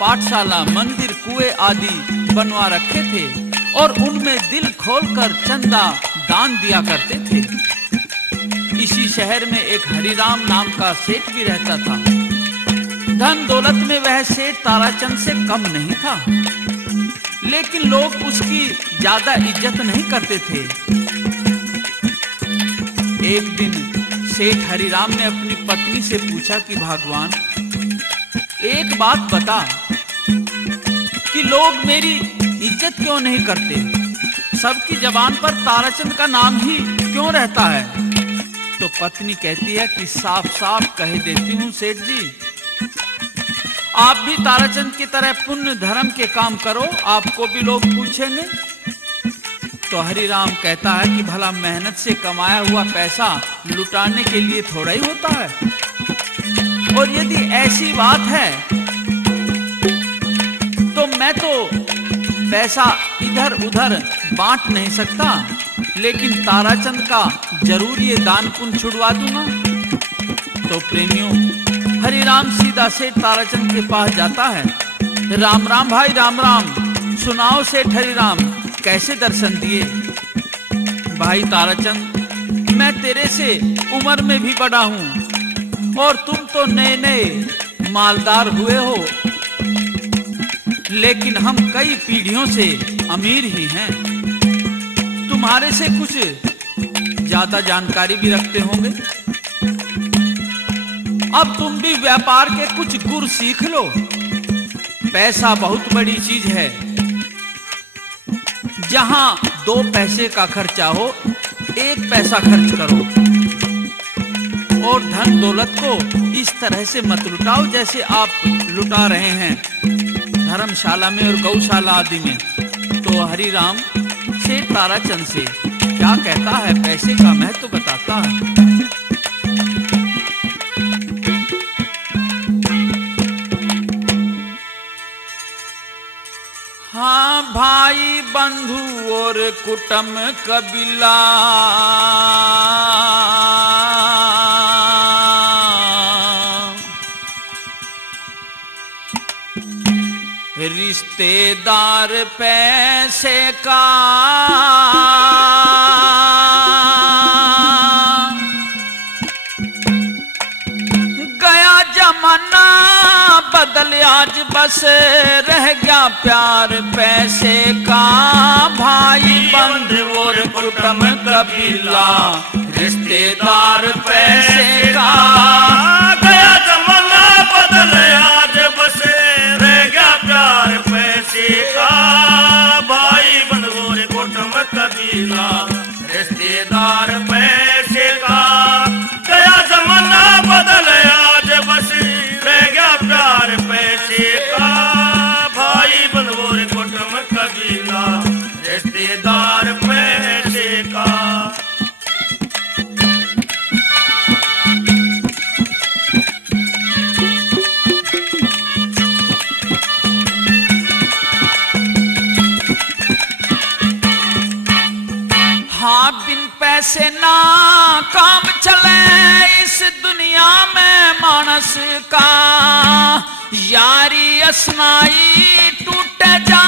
पाठशाला, मंदिर, कुएं आदि बनवा रखे थे और उनमें दिल खोलकर चंदा दान दिया करते थे। इसी शहर में एक हरिराम नाम का सेठ भी रहता था। धन दौलत में वह सेठ ताराचंद से कम नहीं था, लेकिन लोग उसकी ज्यादा इज्जत नहीं करते थे। एक दिन सेठ हरिराम ने अपनी पत्नी से पूछा कि भगवान, एक बात बता कि लोग मेरी इज्जत क्यों नहीं करते? सबकी जबान पर ताराचंद का नाम ही क्यों रहता है? तो पत्नी कहती है कि साफ साफ कह देती हूँ सेठ जी, आप भी ताराचंद की तरह पुण्य धर्म के काम करो, आपको भी लोग पूछेंगे। तो हरिराम कहता है कि भला मेहनत से कमाया हुआ पैसा लुटाने के लिए थोड़ा ही होता है, और यदि ऐसी बात है तो मैं तो पैसा इधर उधर बांट नहीं सकता, लेकिन ताराचंद का जरूर ये दान पुण्य छुड़वा दूंगा। तो प्रेमियों, हरिराम सीधा सेठ ताराचंद के पास जाता है। राम राम भाई, राम राम। सुनाओ सेठ हरिराम, कैसे दर्शन दिए? भाई ताराचंद, मैं तेरे से उम्र में भी बड़ा हूँ और तुम तो नए नए मालदार हुए हो, लेकिन हम कई पीढ़ियों से अमीर ही हैं। तुम्हारे से कुछ ज्यादा जानकारी भी रखते होंगे। अब तुम भी व्यापार के कुछ गुर सीख लो। पैसा बहुत बड़ी चीज है। जहां 2 पैसे का खर्चा हो, 1 पैसा खर्च करो। और धन दौलत को इस तरह से मत लुटाओ जैसे आप लुटा रहे हैं धर्मशाला में और गौशाला आदि में। तो हरिराम सेठ ताराचंद से क्या कहता है, पैसे का महत्व बताता है। हाँ भाई, बंधु और कुटुंब कबीला, रिश्तेदार पैसे का गया जमाना बदल, आज बस रह गया प्यार पैसे का। भाई बंधु और कुटुंब कबीला, रिश्तेदार पैसे का गया जमाना बदल, आज बस रह गया प्यार पैसे का। भाई बंधु और कुटुंब कबीला, रिश्तेदार पैसे का गया जमाना बदल, आज बस रह गया प्यार पैसे का। भाई बंधु और कुटुंब कबीला, रिश्तेदार पैसे का। हाँ, बिन पैसे ना काम चले इस दुनिया में मानस का। यारी असनाई टूट जा,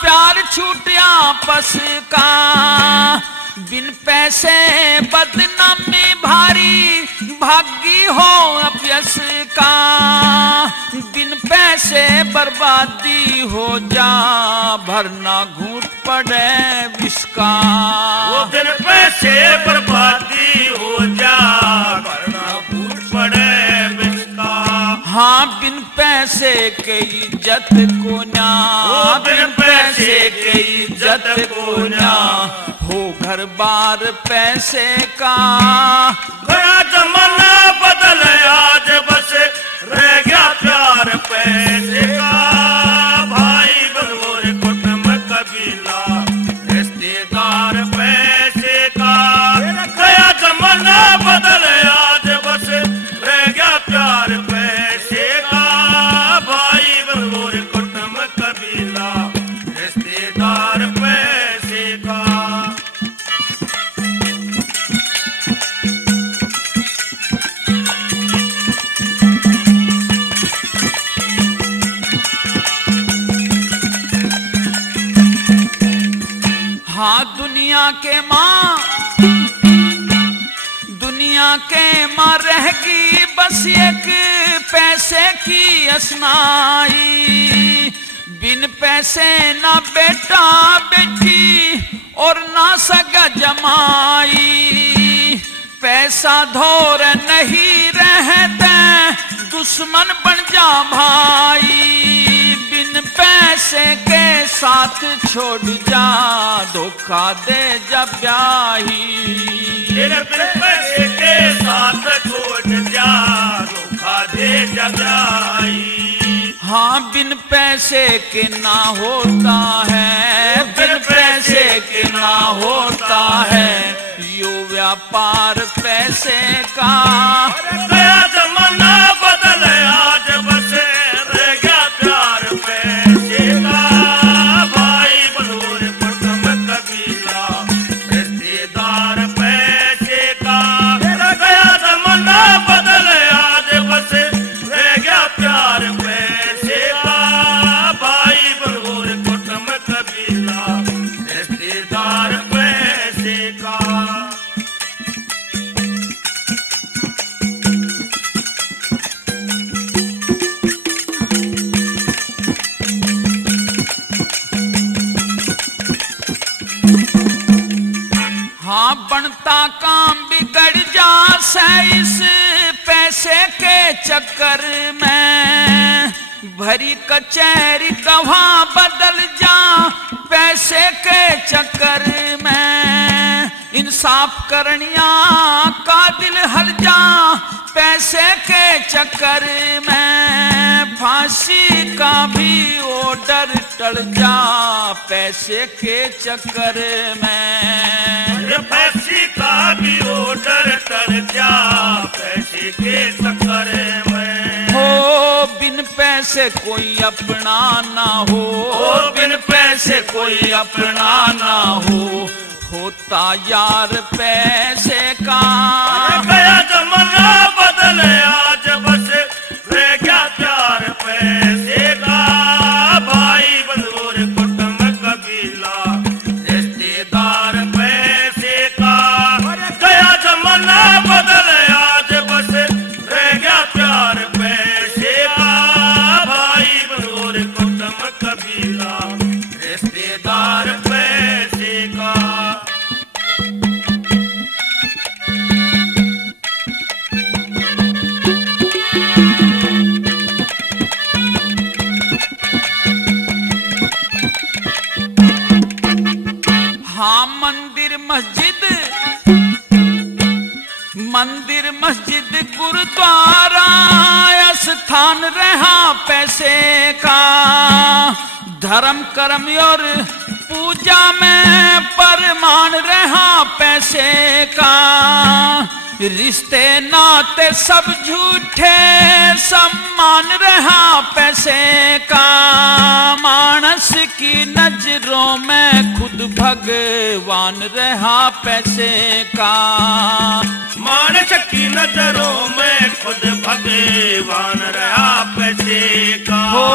प्यार छूट आपस का। बिन पैसे बदनामी भारी, भागी हो अपयस का। बिन पैसे बर्बादी हो जा, भरना घूट पड़े विष का। वो बिन पैसे बर्बादी हो जा, भरना घूट पड़े विष का। हाँ, बिन पैसे के इज्जत को ना, बिन पैसे के इज्जत को ना, हो घर बार पैसे का। गया जमाना बदल, आज बस रह गया प्यार पैसे का। भाई बंधु और कुटुंब कबीला, रिश्तेदार पैसे का गया जमाना बदल, आज बस रह गया प्यार पैसे का। भाई बंधु और कुटुंब कबीला, रिश्तेदार पैसे का। दुनिया के माँ रहेगी बस एक पैसे की असनाई। बिन पैसे ना बेटा बेटी और ना सगा जमाई। पैसा धोर नहीं रहते दुश्मन बन जा भाई। बिन पैसे के साथ छोड़ जा धोखा दे जब ब्याही। बिन पैसे के साथ छोड़ जा धोखा दे जब ब्याही। हाँ बिन पैसे के ना होता है, बिन पैसे के ना होता है यो व्यापार पैसे का। गया जमाना बदल आज बस रह गया प्यार पैसे का। भाई बंधुर कुटुंब कबीला रिश्तेदार पैसे का। गया जमाना बदल आज बस रह गया प्यार पैसे का। भाई बंधुर कुटुंब कबीला रिश्तेदार पैसे का। हाँ बनता काम बिगड़ जा इस पैसे के चक्कर में। भरी कचहरी गवाह बदल जा पैसे के चक्कर में। इंसाफ करनिया का दिल हल जा पैसे के चक्कर में। फांसी का भी ऑर्डर टल जा पैसे के चक्कर में। पैसे का भी ऑर्डर टल जा पैसे के चक्कर में। हो बिन पैसे कोई अपना ना हो, बिन पैसे कोई अपना ना हो। होता यार पैसे का। गया जमाना बदल आज बस रह गया प्यार पैसे का। भाई बंधुर कुटुंब कबीला रिश्तेदार पैसे का। गया जमाना बदल आज बस रह गया प्यार पैसे का। भाई बंधुर कुटुंब कबीला रिश्तेदार पैसे का। हाँ मंदिर मस्जिद गुरुद्वारा स्थान रहा पैसे का। धर्म कर्म और पूजा में परमान रहा पैसे का। रिश्ते नाते सब झूठे सम्मान रहा पैसे का। मानस की नजरों में खुद भगवान रहा पैसे का। मानस की नजरों में खुद भगवान रहा पैसे का। हो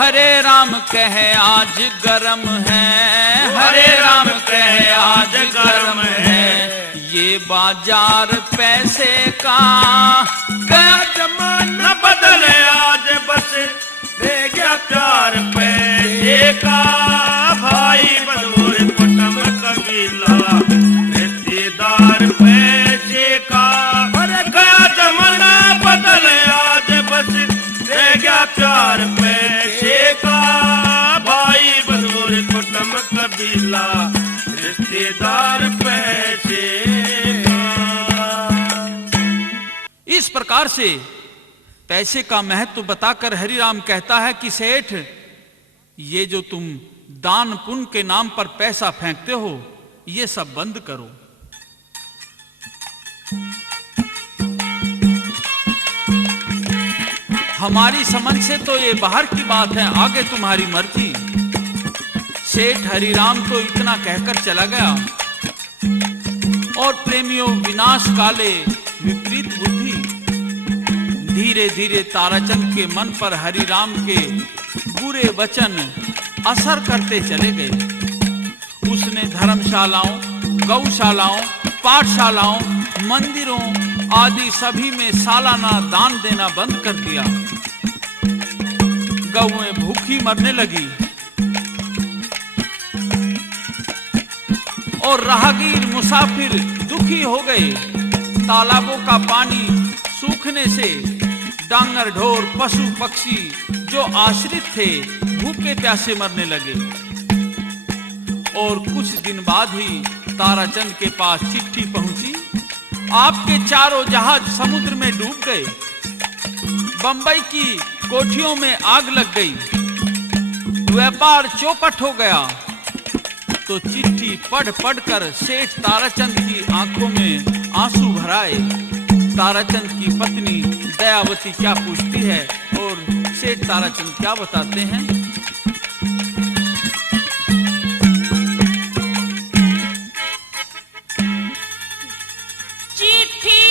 हरे राम कहे आज गरम है, हरे राम कहे आज गरम है ये बाजार पैसे का। गया जमाना बदले आज बस रह गया प्यार पैसे का। भाई बंधुर कुटुंब कबीला रिश्तेदार पैसे का। गया जमाना बदले आज बस रह गया प्यार पैसे का। भाई बंधुर कुटुंब कबीला रिश्तेदार पैसे का। इस प्रकार से पैसे का महत्व बताकर हरिराम कहता है कि सेठ, ये जो तुम दान पुण्य के नाम पर पैसा फेंकते हो ये सब बंद करो। हमारी समझ से तो ये बाहर की बात है, आगे तुम्हारी मर्जी। सेठ हरिराम तो इतना कहकर चला गया और प्रेमियों विनाश काले विपरीत बुद्धि धीरे धीरे ताराचंद के मन पर हरिराम के बुरे वचन असर करते चले गए उसने धर्मशालाओं, गौशालाओं, पाठशालाओं, मंदिरों आदि सभी में सालाना दान देना बंद कर दिया। गौएं भूखी मरने लगी और राहगीर मुसाफिर दुखी हो गए। तालाबों का पानी सूखने से डांगर ढोर पशु पक्षी जो आश्रित थे भूखे प्यासे मरने लगे। और कुछ दिन बाद ही ताराचंद के पास चिट्ठी पहुंची, आपके चारों जहाज समुद्र में डूब गए, बंबई की कोठियों में आग लग गई, व्यापार चौपट हो गया। तो चिट्ठी पढ़ पढ़कर सेठ ताराचंद की आंखों में आंसू भराए। ताराचंद की पत्नी दयावती क्या पूछती है और सेठ ताराचंद क्या बताते हैं। चिट्ठी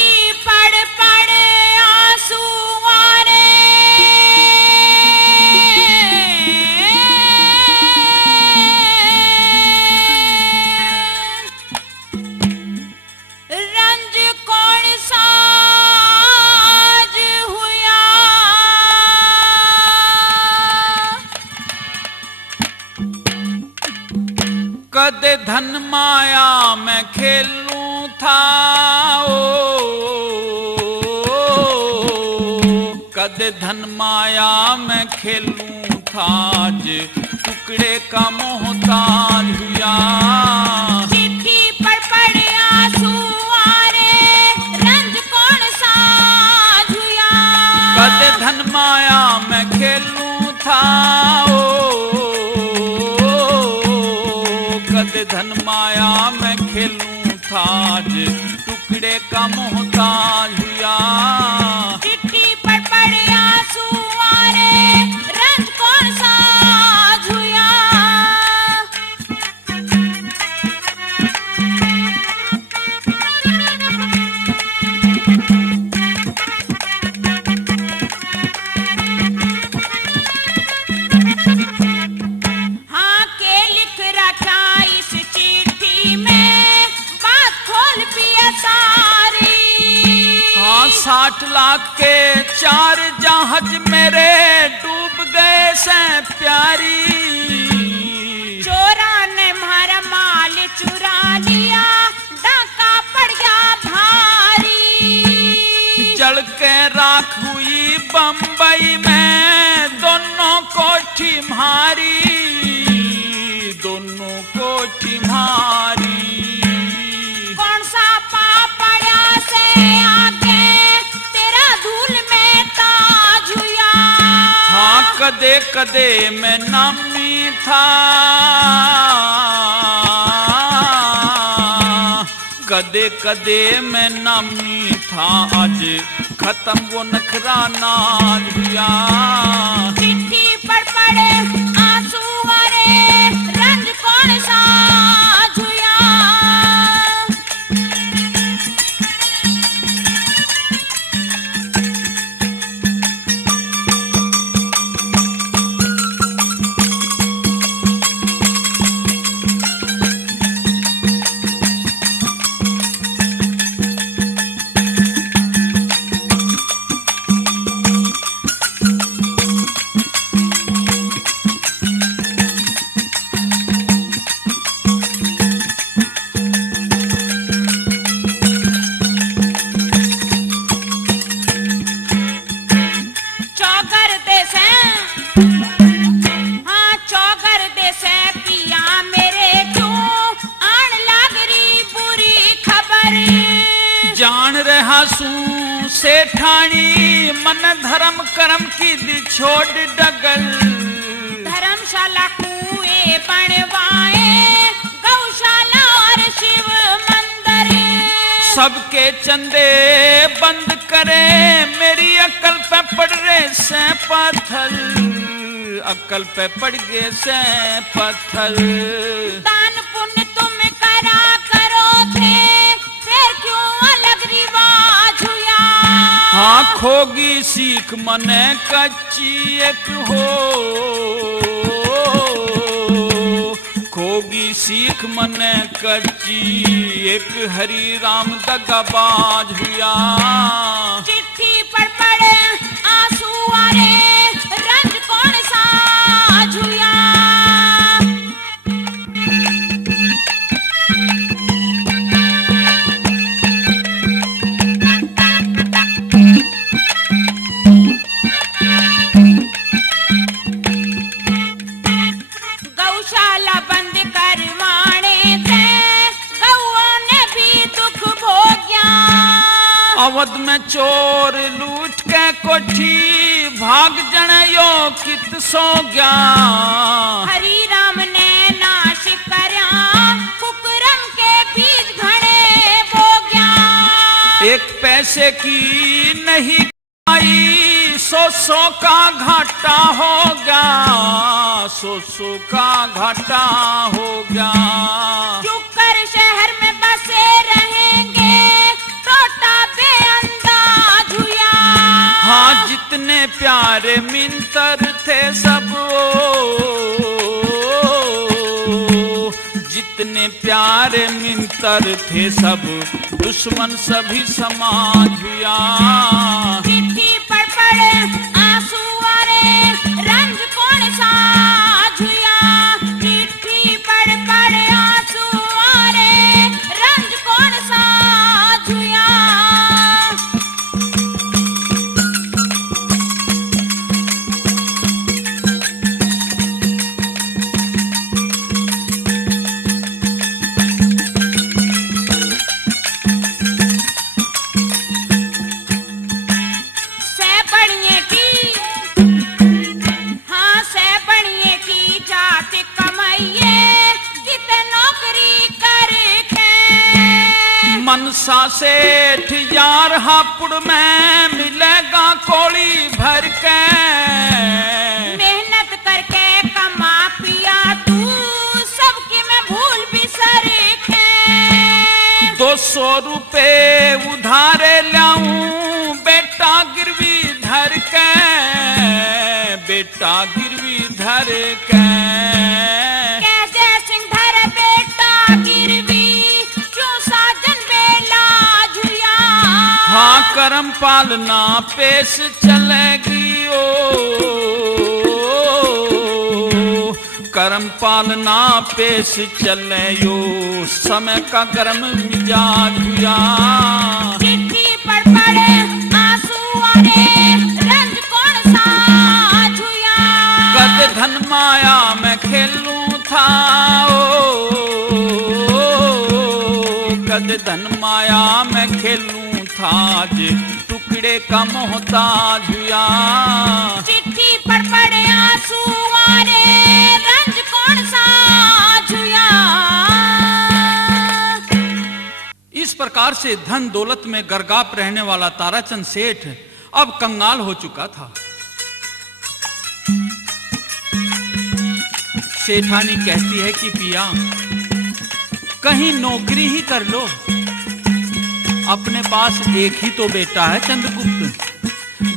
पढ़ पढ़ आंसू आरे, रंज कौन साज हुआ, कदे धन माया मैं खेलूं था, कदे धन माया मैं खेलूं था, आज टुकड़े का मोहताज हुआ। चिट्ठी पढ़ पढ़ आंसू आरे, रंज कौन साज हुआ, कदे धन माया मैं खेलूं था, कदे धन माया मैं खेलूं था, आज टुकड़े का मोहताज हुआ। चिट्ठी पढ़ पढ़ आंसू आरे, रंज कौन साज हुआ। हाँ के लिख रखा इस चिट्ठी में, बात खोल पिया सारी। हाँ 60 लाख के 4 जहाज मेरे डूब गए से प्यारी। चोरा ने हमारा माल चुरा लिया, डाका पड़ गया भारी। जल के राख हुई बंबई में दोनों कोठी मारी, दोनों कोठी मारी। कौन सा पापड़ा से आके तेरा धूल में ताज हुआ। हाँ कदे कदे मैं नामी था, कदे कदे मैं नामी था, आज खत्म वो नखरा नाज हुआ। चिट्ठी पढ़ पढ़ आंसू आरे, रंज कौन साज हुआ। चौगर देसे, हाँ चौगर देसे पिया मेरे क्यों आन लागरी बुरी खबर। जान रहा सू सेठानी मन धर्म कर्म की दी छोड़ डगल। धर्मशाला कुएं बनवाए, गौशाला और शिव मंदिर। सबके चंदे बंद करे, मेरी अकल पे पड़ रहे से पत्थर, अकल पे पड़ गए से पत्थर। दान पुण्य तुम करा करो थे, फिर क्यों अलग रिवाज हुआ। हाँ खोगी सीख मने कच्ची एक हो, खोगी कोई सीख मन कच्ची, एक हरि राम दगाबाज हुआ। चिट्ठी पढ़ पढ़ आंसू आरे, रंज कौन सा झुया। गौशाला बंद करवाने थे, गौओं ने भी दुख भोग्या। अवध में चोर लूट के कोठी, भाग जणयो कित सो गया। हरि राम ने नाश करया, कुकरम के बीज घने बोग्या। एक पैसे की नहीं आई, 100 का घाटा हो गया, 100 का घाटा हो गया। चुकर शहर में बसे रहेंगे, टोटा बेअंदाज हुआ। हाँ जितने प्यारे मिंतर थे सब, जितने प्यारे मिंतर थे सब, दुश्मन सभी समाज हुआ। चिट्ठी पढ़ पढ़ आंसू आरे, रंज कौन सा झुया। चिट्ठी पढ़ पढ़ आंसू आरे, रंज कौन सा झुया। सैपड़िए की, हाँ सैपड़िए की जात कमाइए, कित नौकरी करके। मनसा सेठ यार हापुड़ में, मिलेगा कोड़ी भर के। मेहनत करके कमा पिया तू, सबकी मैं भूल बिसर के। 200 रुपए उधारे लाऊं, बेटा गिरवी धर के, बेटा गिरवी धर के। कैसे सिंह धर बेटा गिरवी, क्यों साजन बेला झुया। हाँ करम पालना पेश चलेगी ओ, करम पालना पेश चले यो, समय का गर्म मिजाज हुआ। चिट्ठी पढ़ पढ़ आंसू आरे, रंज कौन सा झुया। कद धन माया में खेलूं था ओ, कद धन माया में खेलूं था, आज टुकड़े का मोहताज हुआ। चिट्ठी पढ़ पढ़ आंसू आरे, रंज कौन सा झुया। इस प्रकार से धन दौलत में गर्गाप रहने वाला ताराचंद सेठ अब कंगाल हो चुका था। सेठानी कहती है कि पिया कहीं नौकरी ही कर लो, अपने पास एक ही तो बेटा है चंद्रगुप्त,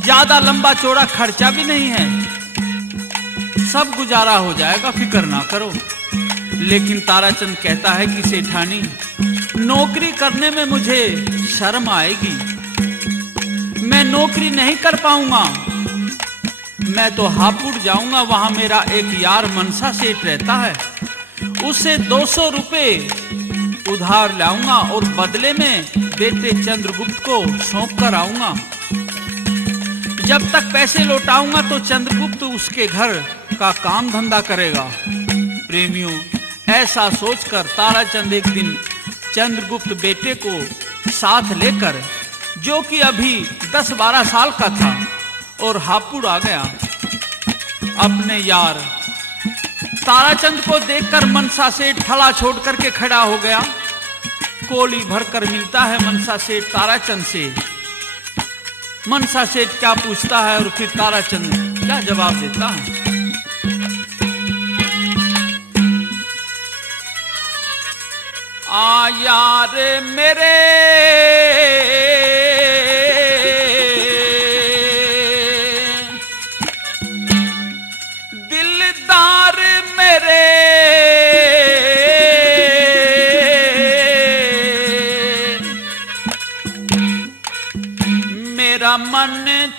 ज्यादा लंबा चौड़ा खर्चा भी नहीं है, सब गुजारा हो जाएगा, फिक्र ना करो। लेकिन ताराचंद कहता है कि सेठानी नौकरी करने में मुझे शर्म आएगी, मैं नौकरी नहीं कर पाऊंगा, मैं तो हापुड़ जाऊंगा, वहां मेरा एक यार मनसा सेठ रहता है, उससे 200 रुपए उधार लाऊंगा और बदले में बेटे चंद्रगुप्त को सौंप कर आऊंगा। जब तक पैसे लौटाऊंगा तो चंद्रगुप्त उसके घर का काम धंधा करेगा। प्रेमियों, ऐसा सोचकर ताराचंद एक दिन चंद्रगुप्त बेटे को साथ लेकर, जो कि अभी 10-12 साल का था, और हापुड़ आ गया। अपने यार ताराचंद को देखकर मनसा सेठ थड़ा छोड़ करके खड़ा हो गया। कोली भरकर मिलता है मनसा सेठ ताराचंद से। मनसा सेठ क्या पूछता है और फिर ताराचंद क्या जवाब देता है। आ यार मेरे दिलदार मेरे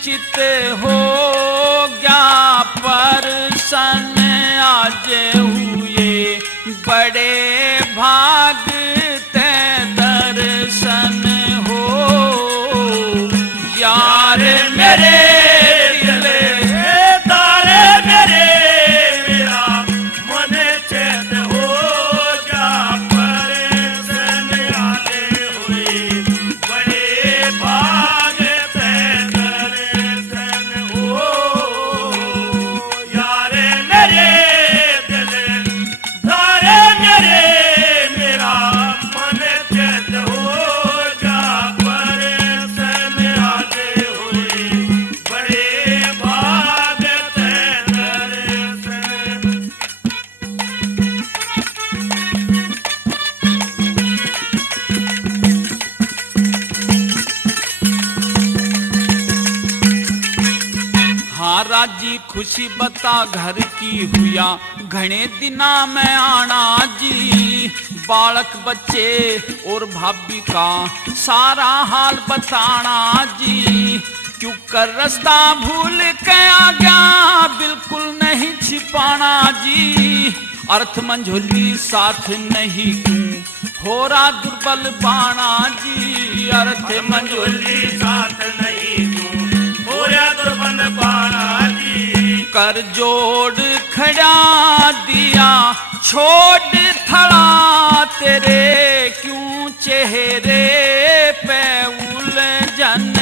चित हो गया परसन आज हुए बड़े भाग ते दर्शन हो यार मेरे दिल तारे मेरे मेरा मन चैत हो जा परसन आते हुए बड़े भाग ते दर्शन हो यार मेरे दिल तारे मेरे मेरा मन चैत हो जा परसन आते हुए बड़े भाग ते दर्शन हाँ राजी खुशी बता घर की हुआ घने दिना में आना जी बालक बच्चे और भाभी का सारा हाल बताना जी क्यों कर रास्ता भूल के आ गया बिल्कुल नहीं छिपाना जी अर्थ मंझोली साथ नहीं क्यों हो रहा दुर्बल बाणा जी अर्थ मंझोली मंझोली साथ नहीं तू होया दुर्बल बाणा जी कर जोड़ खड़ा दिया छोड़ थड़ा तेरे क्यों चेहरे पे उलझन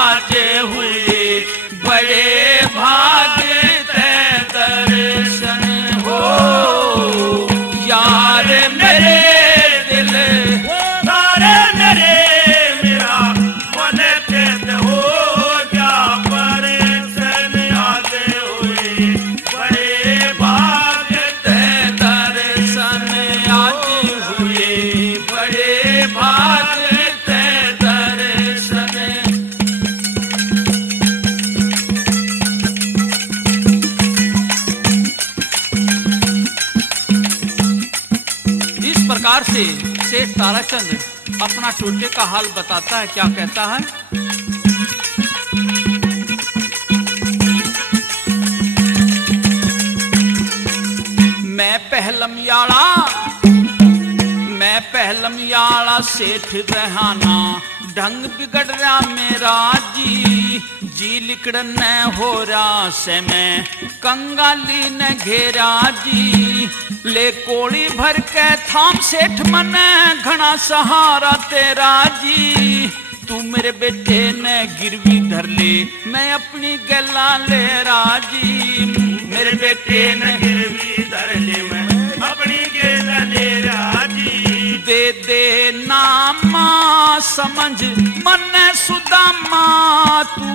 आज हुए बड़े भाग ते दर्शन हो यार मेरे दिल तारे मेरे मेरा मन चैत हो जा परसन आते हुए बड़े भाग ते दर्शन आज हुए बड़े भाग ते दर्शन इस प्रकार से सेठ ताराचंद अपना टोटे का हाल बताता है क्या कहता है मैं पहलम याला सेठ रहाना ढंग बिगड़ रहा मेरा जी लिकड़न न हो रहा से मैं कंगाली न घेरा जी ले कोड़ी भर के थाम सेठ मन घना सहारा तेरा जी तू मेरे बेटे ने गिरवी धर ले मैं अपनी गला ले राजी मेरे बेटे ने गिरवी धर ले मैं अपनी गेल ले राजी दे दे नामा समझ मन सुदामा तू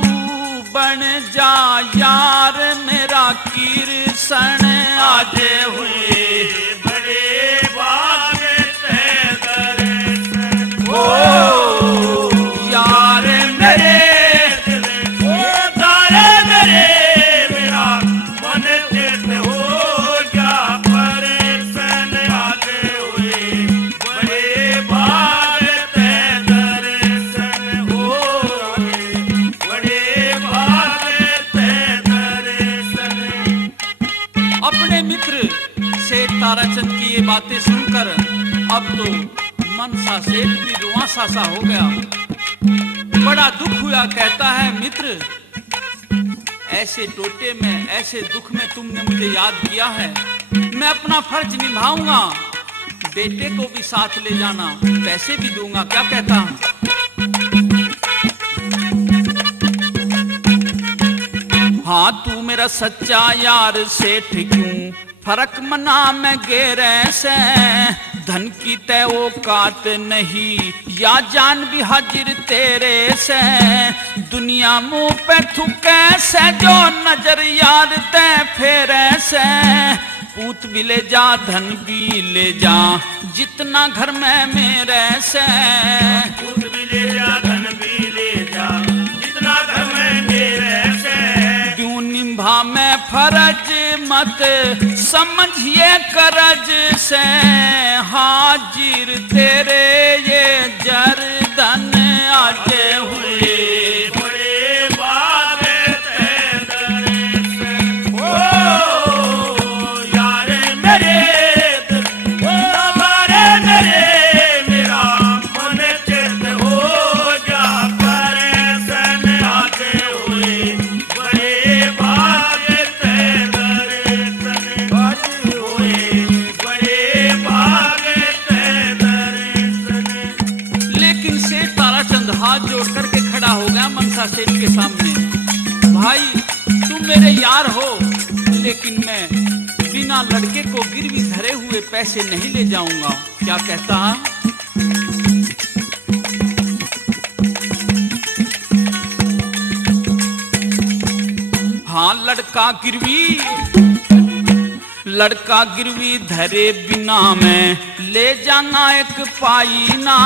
बन जा यार मेरा कीर्तन आज हुए बड़े भाग ते दर्शन ओ यार मेरे तारे मेरे मेरा मन चैत हो जा परसन आते हुए बड़े भाग ते दर्शन हो बड़े भाग ते दर्शन अपने मित्र सेठ ताराचंद की ये बातें सुनकर अब तो मन सा सेठ भी रुआ सा हो गया बड़ा दुख हुआ कहता है मित्र ऐसे टोटे में ऐसे दुख में तुमने मुझे याद किया है मैं अपना फर्ज निभाऊंगा बेटे को भी साथ ले जाना पैसे भी दूंगा क्या कहता हूं हाँ तू मेरा सच्चा यार सेठ क्यों फर्क मना में गेरे से धन की तय औकात नहीं या जान भी हाजिर तेरे से दुनिया मुंह पे थुके से जो नजर यार ते फेरे से पूत भी ले जा धन भी ले जा जितना घर में मेरे से पूत भी ले जा धन भी ले जा जितना घर में मेरे से क्यों निभा में फर्ज मत समझिए करज से हाजिर तेरे ये जरदन आज हुए बड़े बाग के सामने, भाई तुम मेरे यार हो, लेकिन मैं बिना लड़के को गिरवी धरे हुए पैसे नहीं ले जाऊंगा। क्या कहता है? हाँ लड़का गिरवी धरे बिना मैं ले जाना एक पाई ना।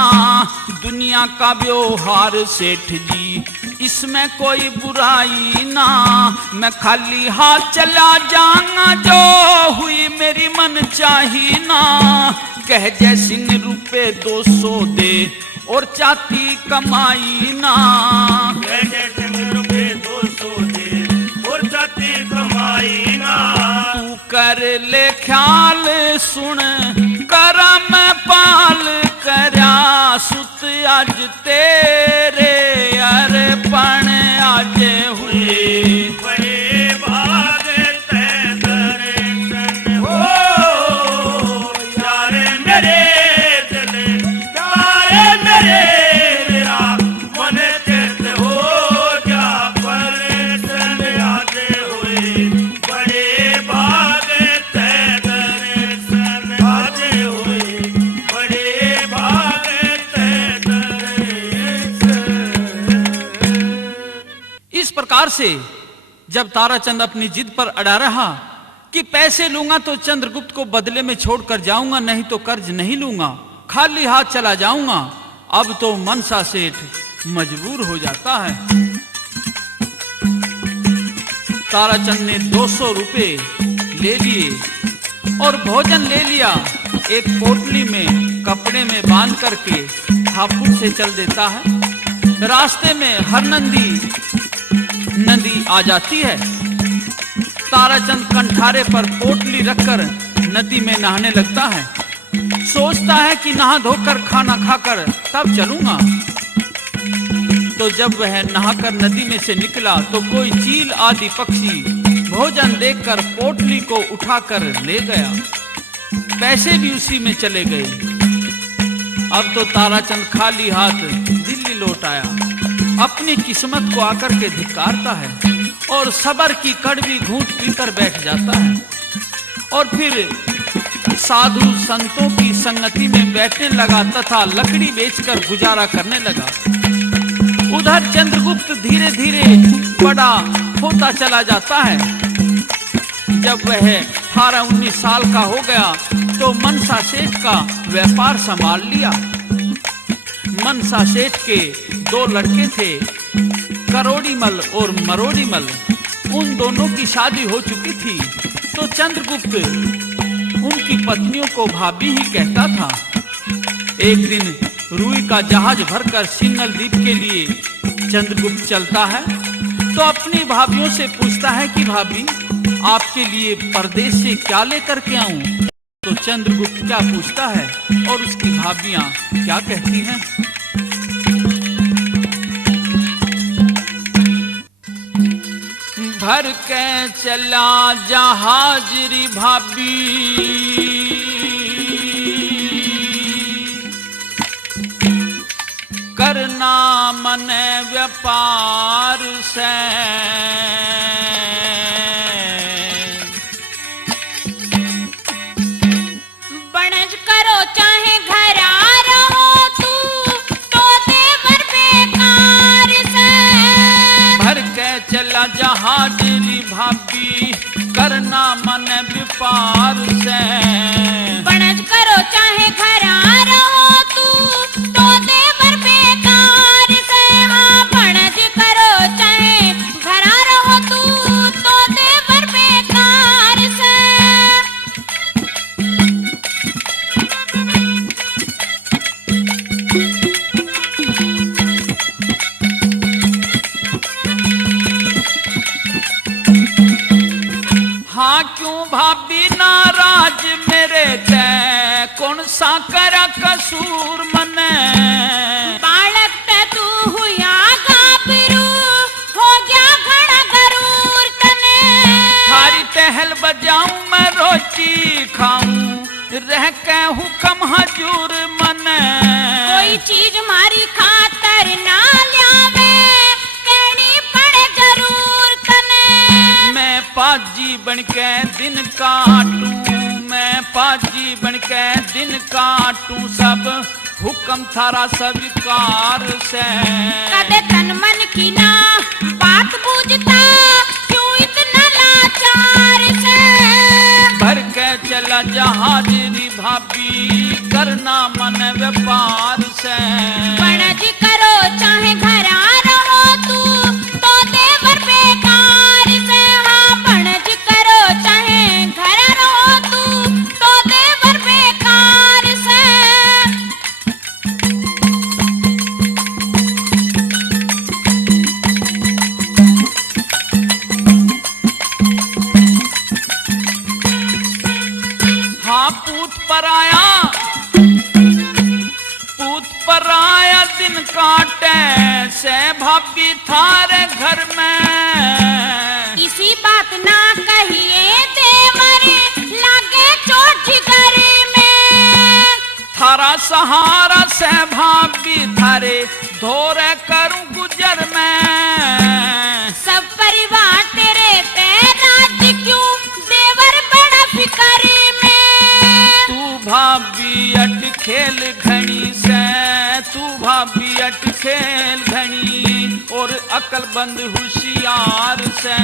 दुनिया का व्यवहार सेठ जी, इसमें कोई बुराई ना। मैं खाली हाथ चला जाऊंगा, जो हुई मेरी मन चाही ना। कह जैसिन रुपए 200 दे और चाती कमाई ना। कह जैसिन रुपए 200 दे और चाती कमाई ना। तू कर ले ख्याल सुन करम पाल करया सुत आज तेरे अर्पण आज हुए। बड़े भाग ते दर्शन हो यारे मेरे दिल, यारे मेरा मन चित हो जा परसन आज हुए। बड़े भाग ते दर्शन आज हुए, बड़े भाग ते दर्शन। इस प्रकार से जब ताराचंद अपनी जिद पर अड़ा रहा कि पैसे लूंगा तो चंद्रगुप्त को बदले में छोड़कर जाऊंगा, नहीं तो कर्ज नहीं लूंगा, खाली हाथ चला जाऊंगा, अब तो मनसा सेठ मजबूर हो जाता है। ताराचंद ने 200 रुपए ले लिए और भोजन ले लिया। एक पोटली में कपड़े में बांध करके हापुड़ से चल देता है। रास्ते में हरनंदी नदी आ जाती है। ताराचंद कंठारे पर पोटली रखकर नदी में नहाने लगता है। सोचता है कि नहा धोकर खाना खाकर तब चलूंगा। तो जब वह नहाकर नदी में से निकला तो कोई चील आदि पक्षी भोजन देखकर पोटली को उठाकर ले गया। पैसे भी उसी में चले गए। अब तो ताराचंद खाली हाथ दिल्ली लौट आया। अपनी किस्मत को आकर के धिक्कारता है और सबर की कड़वी घूंट पीकर बैठ जाता है और फिर साधु संतों की संगति में बैठने लगा तथा लकड़ी बेचकर गुजारा करने लगा। उधर चंद्रगुप्त धीरे धीरे बड़ा होता चला जाता है। जब वह 18-19 साल का हो गया तो मनसा सेठ का व्यापार संभाल लिया। मनसा सेठ के 2 लड़के थे, करोड़ीमल और मरोड़ीमल। उन दोनों की शादी हो चुकी थी। तो चंद्रगुप्त उनकी पत्नियों को भाभी ही कहता था। एक दिन रुई का जहाज भरकर सिंगल द्वीप के लिए चंद्रगुप्त चलता है तो अपनी भाभियों से पूछता है कि भाभी आपके लिए परदेश से क्या लेकर के आऊं। तो चंद्रगुप्त क्या पूछता है और उसकी भाभियां क्या कहती हैं। भर के चला जहाज री भाभी, करना मन व्यापार से। बनज करो चाहे घर आ रहो तू तो देवर बेकार से। भर के चला जहाज री भाभी, करना मन व्यापार से। बनज करो चाहे घर आ रहो तू तो देवर बेकार से। हाँ बनज करो चाहे घर आ रहो तू तो देवर बेकार से। हाँ क्यों भाभी नाराज मेरे ते, कौन सा करा कसूर मने। बालक ते तू हुआ गाभरू, हो गया घड़ा गरूर तने। थारी टहल बजाऊं मैं रोटी खाऊं, रह के हुक्म हजूर मने। कोई चीज मारी खातर ना ल्यावे, कहनी पाजी बनके दिन काटूं, मैं पाजी बनके दिन काटूं, सब हुक्म थारा स्वीकार से। कदे तन मन की ना बात बूझता, क्यों इतना लाचार से। भर के चला जहाज री भाभी, करना मन व्यापार से। बनज करो चाहे घर आ रहो तू, तो देवर बेकार से। हाँ बनज करो चाहे घर आ रहो तू, तो देवर बेकार से। हाँ पूत पर आया, पूत पर आया दिन काटे से भाभी थारे घर में। इसी बात ना कहिए देवर, लागे चोट जिगर में। थारा सहारा से भाभी थारे धोरे करूं गुजर में। सब परिवार तेरे पे राज्य क्यों, देवर बड़ा फिकर में। तू भाभी अट खेल घनी से, तू भाभी अट खेल घनी, और अकलबंद होशियार से।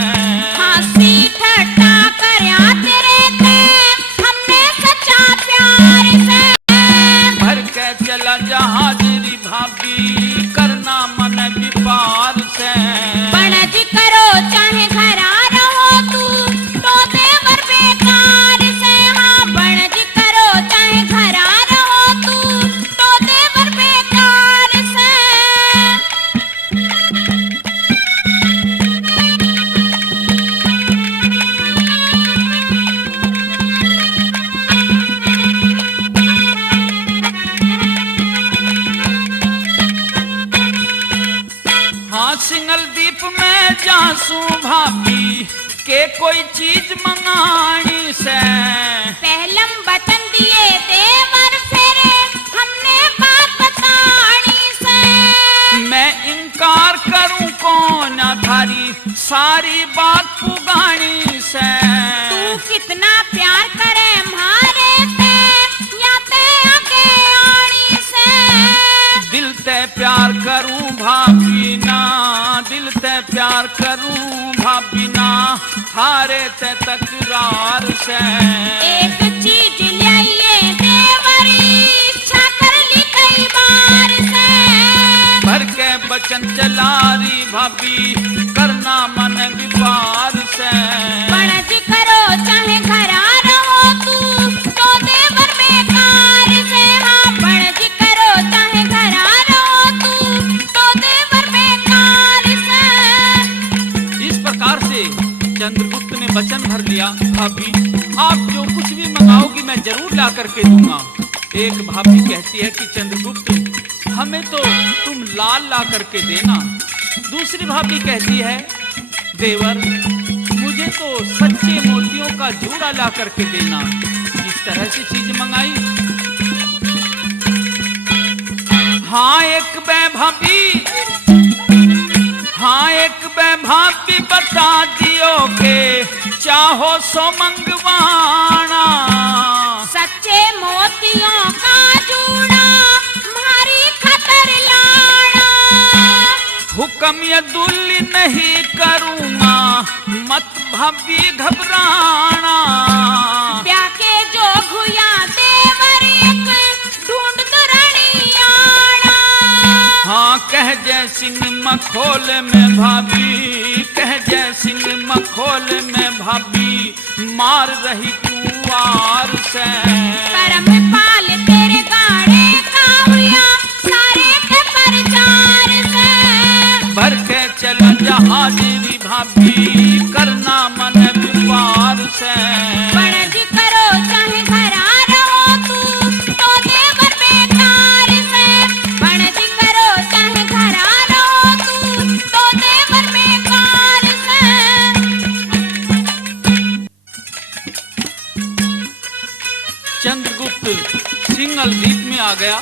हंसी ठट्टा करया तेरे ते, हमने सच्चा प्यार से। भर के चला जहाज री भाभी, करना मन विपार से। बनज करो चाहे घर आ रहो तू, तो देवर बेकार से। हाँ बनज करो चाहे घर आ रहो तू, तो देवर बेकार से। हाँ सिंगल दीप में जासू भाभी, के कोई चीज मंगानी से। पहलम बचन दिए देवर फेरे, हमने बात बतानी से। मैं इनकार करूं कौन थारी, सारी बात पुगानी से। तू कितना प्यार करे हमारे पे, या ते आगे आनी से। दिल ते प्यार करूं भाभी ना, दिल ते प्यार करूं भाभी ना, थारे ते तकरार से। एक चीज लाइए देवरी, इच्छा कर ली कई बार से। भर के बचन चलारी भाभी, करना मन विपार से। बनज करो चाहे घर आ रहो तू, तो देवर बेकार से। हाँ बनज करो चाहे घर आ रहो तू, तो देवर बेकार से। इस प्रकार से चंद्रगुप्त ने वचन भर लिया, भाभी आप जो कुछ भी मंगाओगी मैं जरूर ला करके दूंगा। एक भाभी कहती है कि चंद्रगुप्त हमें तो तुम लाल ला करके देना। दूसरी भाभी कहती है देवर मुझे तो सच्चे मोतियों का जूड़ा ला करके देना। इस तरह से चीज मंगाई। हाँ एक बे भाभी, हाँ एक बे भाभी बता दियो के चाहो सो मंगवाना। सच्चे मोतियों का जूड़ा भारी खतर लाना। हुक्म ये दुल्ली नहीं करूँगा, मत भाभी घबराना। ब्याह के जो घुया देवर एक ढूंढ दुरानी आना। हाँ कह जय सिंह मखोल में भाभी, कह जय सिंह मखोल में भाभी, मार रही कुआर से। करम पाल तेरे गाड़े का हुआ, सारे के प्रचार से। भर के चला जहाज री भाभी, करना मन विपार से। बनज करो चाहे घर आ रहो तू, तो देवर बेकार से। बनज करो चाहे घर आ रहो तू, तो देवर बेकार से। चंद्रगुप्त सिंगल द्वीप में आ गया।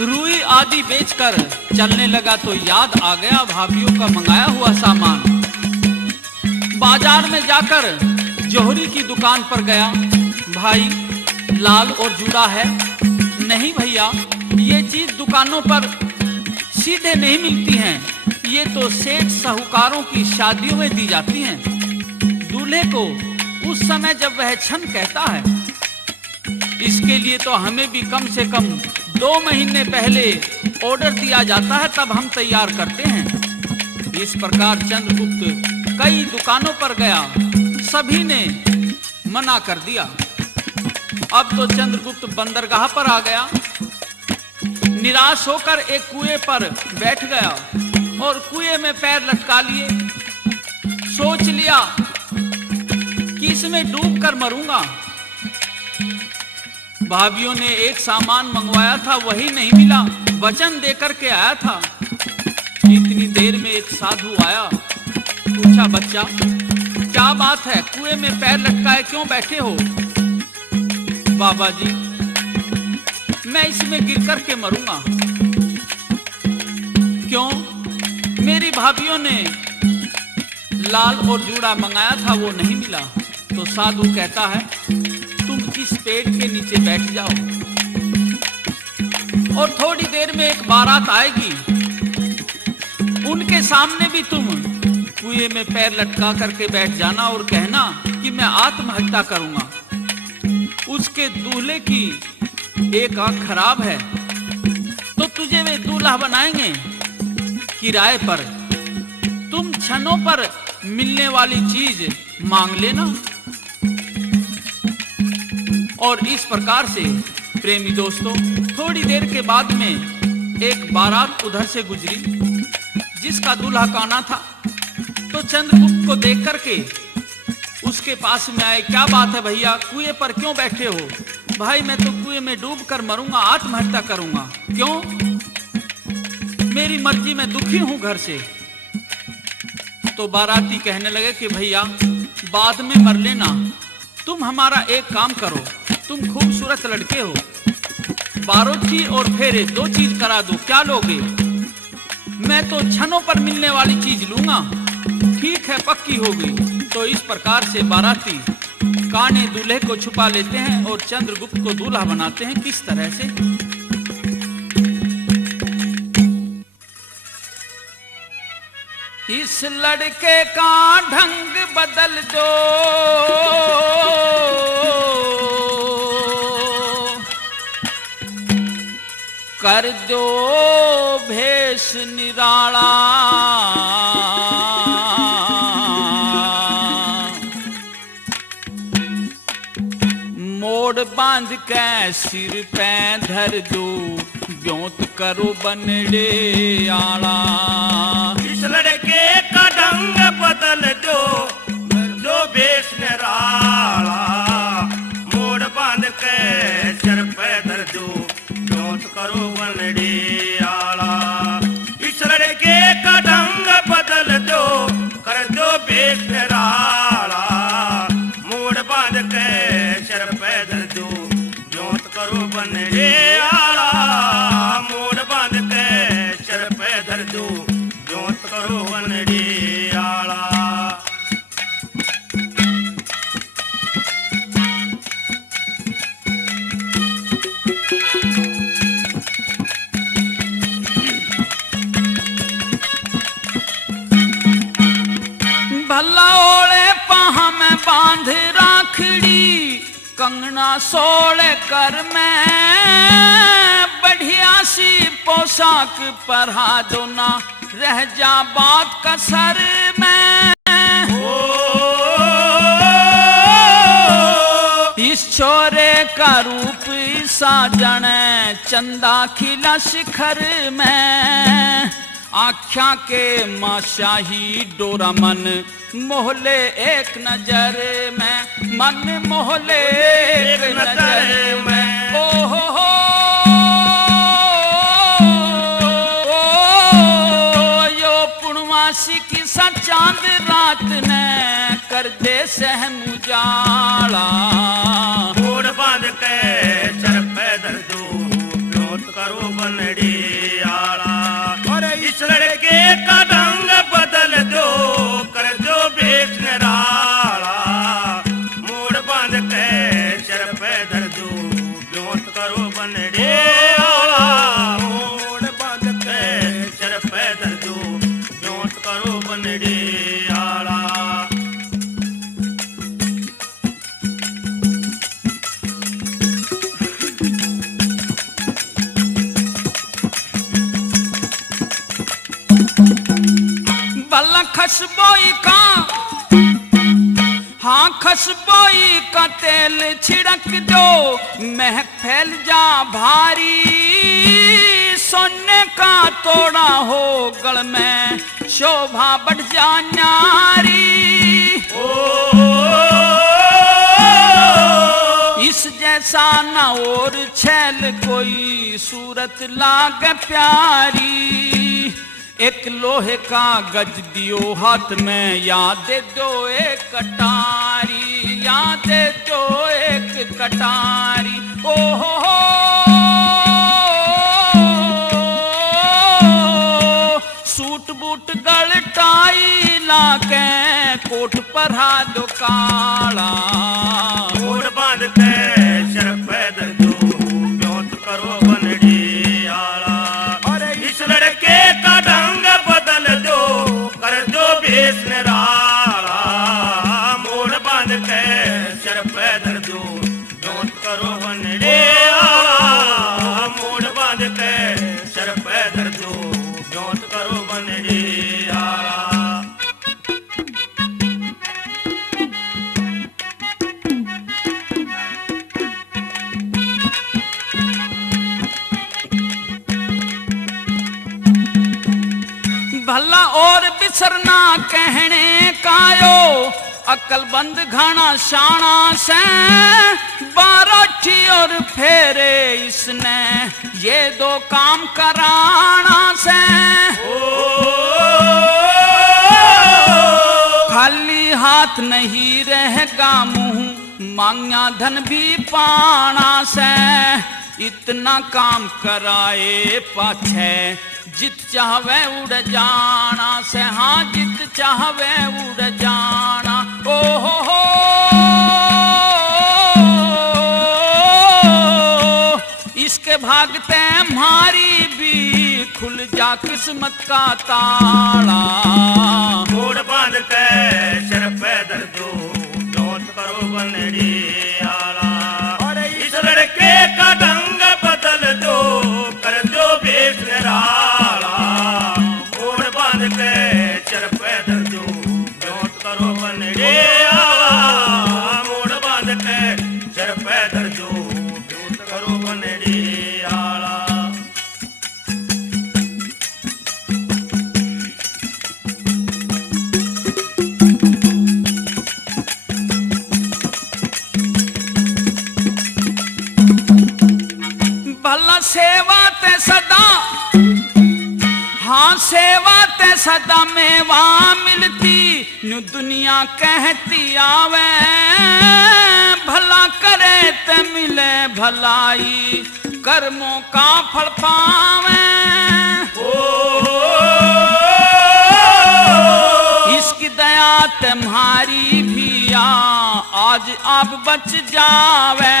रुई आदि बेचकर चलने लगा तो याद आ गया भाभीियों का मंगाया हुआ सामान। बाजार में जाकर जौहरी की दुकान पर गया। भाई लाल और जूड़ा है? नहीं भैया, ये चीज दुकानों पर सीधे नहीं मिलती हैं, ये तो सेठ साहूकारों की शादियों में दी जाती हैं। दूल्हे को उस समय जब वह क्षण कहता है, इसके लिए तो हमें भी कम से कम 2 महीने पहले ऑर्डर दिया जाता है, तब हम तैयार करते हैं। इस प्रकार चंद्रगुप्त कई दुकानों पर गया, सभी ने मना कर दिया। अब तो चंद्रगुप्त बंदरगाह पर आ गया। निराश होकर एक कुएं पर बैठ गया और कुएं में पैर लटका लिए। सोच लिया कि इसमें डूब कर मरूंगा। भाभियों ने एक सामान मंगवाया था, वही नहीं मिला, वचन देकर के आया था। इतनी देर में एक साधु आया, पूछा, बच्चा क्या बात है, कुएं में पैर लटकाए क्यों बैठे हो? बाबा जी, मैं इसमें गिर कर के मरूंगा। क्यों? मेरी भाभियों ने लाल और जूड़ा मंगाया था, वो नहीं मिला। तो साधु कहता है, तुम इस पेड़ के नीचे बैठ जाओ और थोड़ी देर में एक बारात आएगी, उनके सामने भी तुम कुएं में पैर लटका करके बैठ जाना और कहना कि मैं आत्महत्या करूंगा। उसके दूल्हे की एक आंख खराब है, तो तुझे वे दूल्हा बनाएंगे किराए पर। तुम क्षणों पर मिलने वाली चीज मांग लेना। और इस प्रकार से प्रेमी दोस्तों, थोड़ी देर के बाद में एक बारात उधर से गुजरी, जिसका दूल्हा काना था। तो चंद्रगुप्त को देख करके उसके पास में आए, क्या बात है भैया, कुएं पर क्यों बैठे हो? भाई मैं तो कुएं में डूब कर मरूंगा, आत्महत्या करूंगा। क्यों? मेरी मर्जी, मैं दुखी हूं घर से। तो बाराती कहने लगे कि भैया बाद में मर लेना, तुम हमारा एक काम करो, तुम खूबसूरत लड़के हो, बारोठी और फेरे 2 चीज करा दो, क्या लोगे? मैं तो क्षणों पर मिलने वाली चीज लूंगा। ठीक है, पक्की हो गई। तो इस प्रकार से बाराती काने दूल्हे को छुपा लेते हैं और चंद्रगुप्त को दूल्हा बनाते हैं। किस तरह से? इस लड़के का ढंग बदल दो, कर दो भेष निराला, मोड़ बांध के सिर पे धर दो, ब्योंत करो बनड़े आला। इस लड़के का ढंग बदल दो, जो भेष निराला, मोड़ बांध के सिर पे धर दो, ब्योंत करो बनड़े आला। इस लड़के का ढंग बदल दो, कर दो भेष निराला, मोड़ बांध के सिर पे धर दो, ब्योंत करो बनड़े आला, मोड़ बांध के सिर पे धर दो, ब्योंत करो बनड़े आला। भला ओले पाहा में बांध राखड़ी, कंगना सोले कर मैं, बढ़िया सी पोशाक पहरा दो ना, रह जा बात कसर में। इस छोरे का रूप साजने, चंदा खिला शिखर में, आख्या के माशाही डोरा मन, मोहले एक नजर में, मन मोहले एक नजर में। ओ हो यो पूर्णमासी की सा चांद रात ने, कर दे सहम उजाला। मोड़ बांध के सर पे धर दो, ब्योंत करो बनड़े आला। और इस लड़के का ढंग बदल दो, कर दो भेष निराला, खसबोई का, हाँ खसबोई का तेल छिड़क दो, महक फैल जा भारी। सोने का तोड़ा हो गल में, शोभा बढ़ जा न्यारी। इस जैसा न और छैल कोई, सूरत लागे प्यारी। एक लोहे का गज दियो हाथ में, याद दे दो एक कटारी, याद दे दो एक कटारी। ओ हो सूट बूट गल टाई लाके, कोट पहरा दो काला। मोड़ बांध के सिर पे दर दो, ब्योत करो बनड़ी आला। इस लड़के का ढंग बदल दो, कर दो भेष निराला। मोड़ बांध के सिर पे दर दो, ब्योत करो बनड़ी आला। मोड़ बांध के सिर पे दर दो, ब्योत करो बनड़ी आला। भला और बिसरना कहने कायो, अक्लबंद घाना शाना से। बाराठी और फेरे इसने, ये दो काम कराना से। खाली हाथ नहीं रहेगा मुंह, मांगा धन भी पाना से। इतना काम कराए पाछे, जित चाहवे उड़ जाना से। हाँ जित चाहवे उड़ जाना। ओ हो इसके भागते हमारी भी, खुल जा किस्मत का ताला। मोड़ बांध के सिर पे दर दो, ब्योत करो बनड़ी आला। इस लड़के का ढंग बदल दो, कर दो भेष निराला। मोड़ बांध के सिर पे दर दो, ब्योत करो बनड़ी आला। मोड़ बांध के सिर पे दर दो, ब्योत करो बनड़ी आला। भला सेवा ते सदा, हाँ सेवा ते सदा मेवा मिलती। न्यू दुनिया कहती आवे, भला करे ते मिले भलाई, कर्मों का फल पावे। इसकी दया तुम्हारी भी आज अब बच जावे।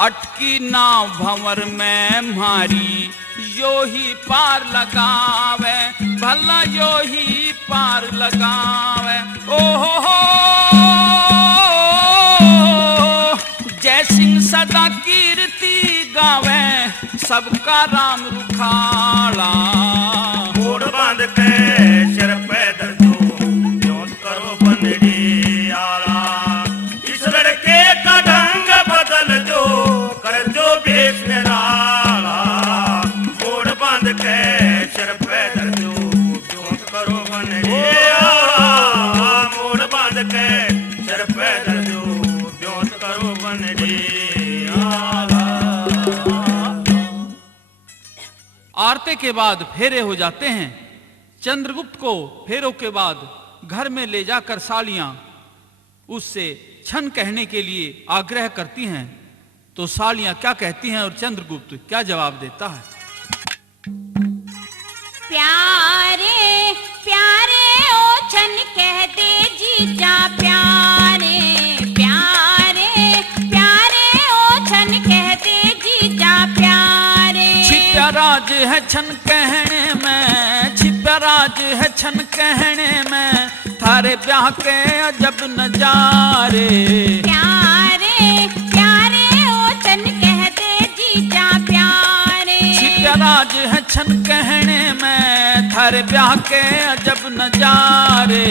अटकी नाव भंवर में मारी, यो ही पार लगावे। भला यो ही पार लगावे। ओ हो जय सिंह सदा कीर्ति गावे, सबका राम रुखाला। मोड़ बांध के सिर पे दर दो, ब्योत करो बनड़ी आला। इस लड़के का ढंग बदल दो, कर दो भेष निराला। मोड़ बांध के सिर पे दर दो, ब्योत करो बनड़ी आला। मोड़ बांध के सिर पे दर दो, ब्योत करो बनड़ी आला। आरते के बाद फेरे हो जाते हैं। चंद्रगुप्त को फेरों के बाद घर में ले जाकर सालियां उससे क्षण कहने के लिए आग्रह करती हैं। तो सालियां क्या कहती हैं और चंद्रगुप्त क्या जवाब देता है? प्यारे प्यारे ओ छन कह दे जीजा प्यारे। प्यारे प्यारे ओ छन कह दे जीजा प्यारे। छिपा राज है छन कहने में, छिपा राज है छन कहने में, थारे ब्याह के अजब नजारे। प्यारे प्यारे ओ छन कह दे जीजा प्यारे। छिपा राज है छन कहने में, थारे ब्याह के अजब नजारे।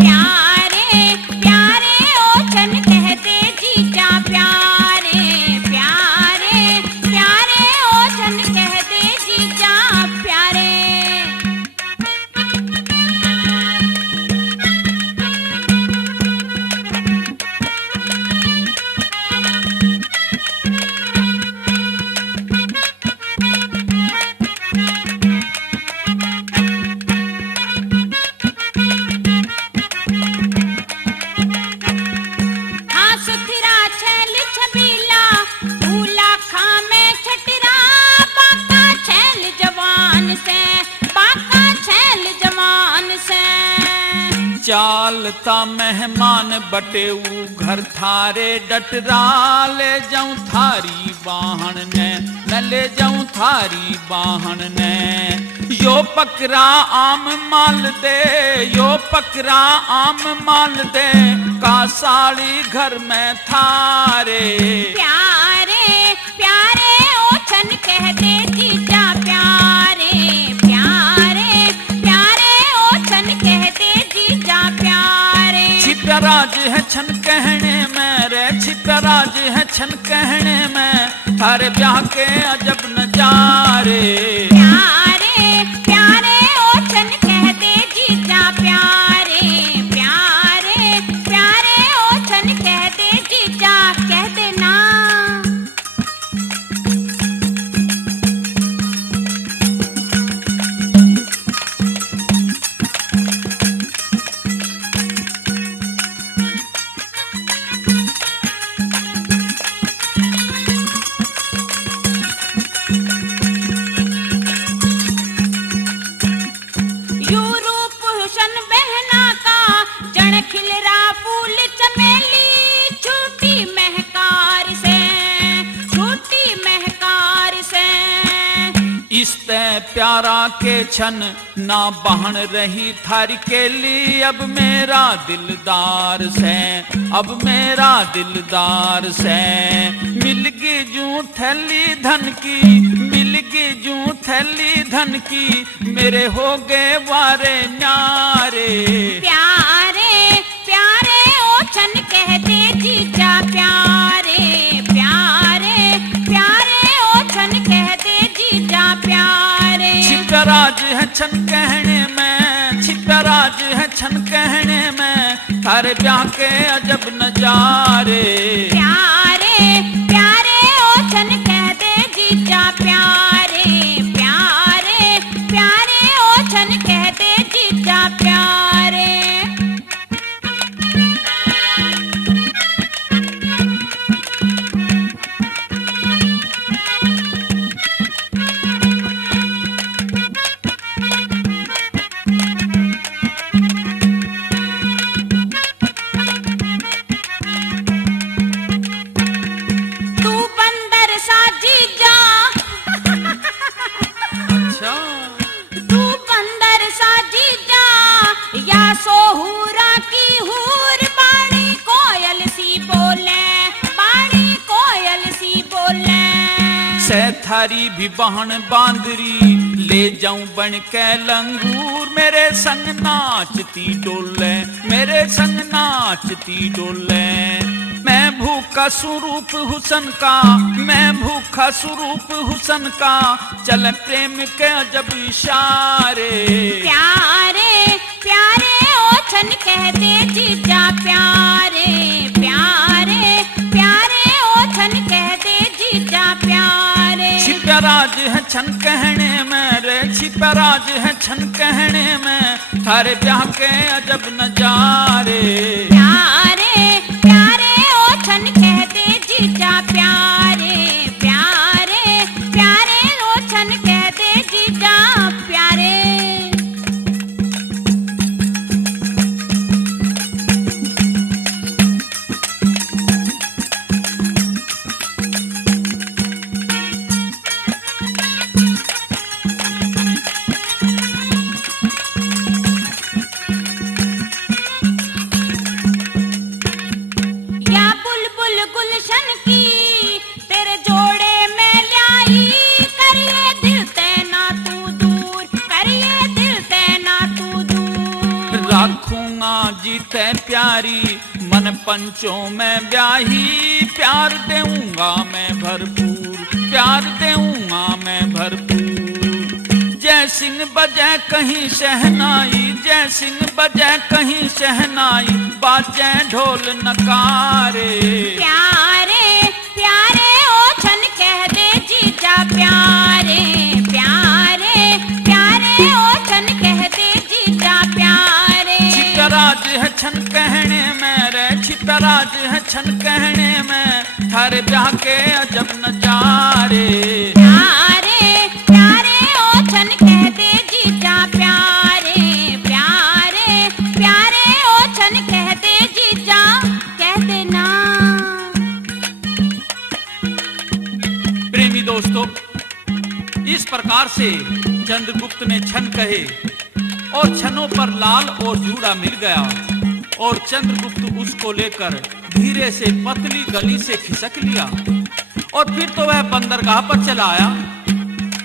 प्यारे प्यारे ओछन कहते जीजा प्यारे, प्यारे प्यारे ओछन कहते जीजा प्यारे। हाँ सुथरा छैल छबीला भूला खामे छटरा, बाका छैल जवान से, बाका छैल जवान से। चालता मेहमान बटेऊ घर थारे डटरा, ले जाऊं थारी बाहन ने, मैं ले जाऊं थारी बाहन ने। यो पकरा आम माल दे, यो पकरा आम माल दे, का साड़ी घर में थारे। प्यारे प्यारे ओछन कहते जीजा प्यारे, प्यारे प्यारे ओछन कहते जीजा प्यारे। छिपराज है छन कहने में रे, छिपराज है छन कहने में, थारे ब्याह के अजब नजारे। प्यारे प्यारे ओछन कहते जीजा प्यारे, प्यारे प्यारे ओछन कहते जीजा कह देना। यू रूप हुसन बहना का जण खिलरा फूल चमेली, छूटी महकार से, छूटी महकार से। इसते प्यारा के छन ना बहन रही थारी केली, अब मेरा दिलदार से, अब मेरा दिलदार से। मिलगी जूं थैली धन की, मिलगी जूं थैली धन की, मेरे हो गए वारे न्यारे। प्यारे प्यारे ओछन कहते जीजा प्यारे, प्यारे प्यारे ओछन कहते जीजा प्यारे। छिपराज है छन कहने में, छिपराज है छन कहने में, थारे ब्याह के अजब नजारे। प्यारे प्यारे ओछन कहते जीजा प्यारे, प्यारे प्यारे ओछन कहते जीजा प्यारे। तू बंदर सा जीजा, अच्छा तू बंदर सा जीजा, या सोहूरा की हूर, बाणी कोयल सी बोले, बाणी कोयल सी बोले। से थारी भी बहन बांदरी, ले जाऊं बन के लंगूर, मेरे संग नाचती डोले, मेरे संग नाचती डोले। मैं भूखा स्वरूप हुसन का, मैं भूखा स्वरूप हुसन का, चल प्रेम के अजब इशारे। प्यारे प्यारे ओछन कहते जीजा प्यारे, प्यारे प्यारे ओछन कहते जीजा प्यारे। छिपराज है छन कहने में रे, छिपराज है छन कहने में, थारे ब्याह के अजब नजारे। प्यारे प्यारे ओछन कहते जीजा प्यारे, प्यारे प्यारे ओछन कहते जीजा प्यारे। पंचों में ब्याही, प्यार देऊंगा मैं भरपूर, प्यार देऊंगा मैं भरपूर। जय सिंह बजे कहीं शहनाई, जय सिंह बजे कहीं शहनाई, बाजे ढोल नकारे। प्यारे प्यारे ओ छन कह दे जीजा प्यारे, प्यारे प्यारे ओ छन कह दे जीजा प्यारे। छिपराज है छन कहने में रे, छिपराज है छन कहने में, थारे ब्याह के अजब नजारे। प्यारे प्यारे ओ छन कह दे जीजा प्यारे, प्यारे प्यारे ओ छन कह दे जीजा, कह देना। प्रेमी दोस्तों, इस प्रकार से चंद्रगुप्त ने छन कहे और छनों पर लाल और जूड़ा मिल गया और चंद्रगुप्त उसको लेकर धीरे से पतली गली से खिसक लिया और फिर तो वह बंदरगाह पर चला आया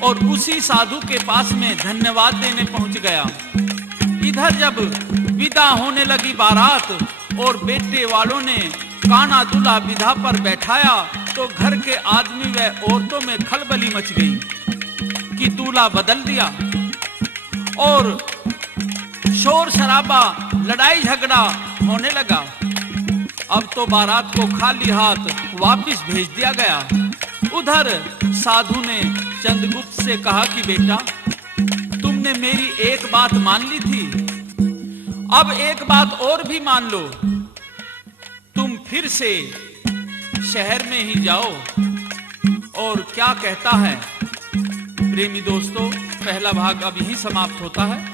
और उसी साधु के पास में धन्यवाद देने पहुंच गया। इधर जब विदा होने लगी बारात और बेटे वालों ने काना दूल्हा विदा पर बैठाया तो घर के आदमी व औरतों में खलबली मच गई कि दूल्हा बदल दिया और शोर शराबा लड़ाई झगड़ा होने लगा। अब तो बारात को खाली हाथ वापस भेज दिया गया। उधर साधु ने चंद्रगुप्त से कहा कि बेटा, तुमने मेरी एक बात मान ली थी, अब एक बात और भी मान लो, तुम फिर से शहर में ही जाओ। और क्या कहता है प्रेमी दोस्तों, पहला भाग अब यहीं समाप्त होता है।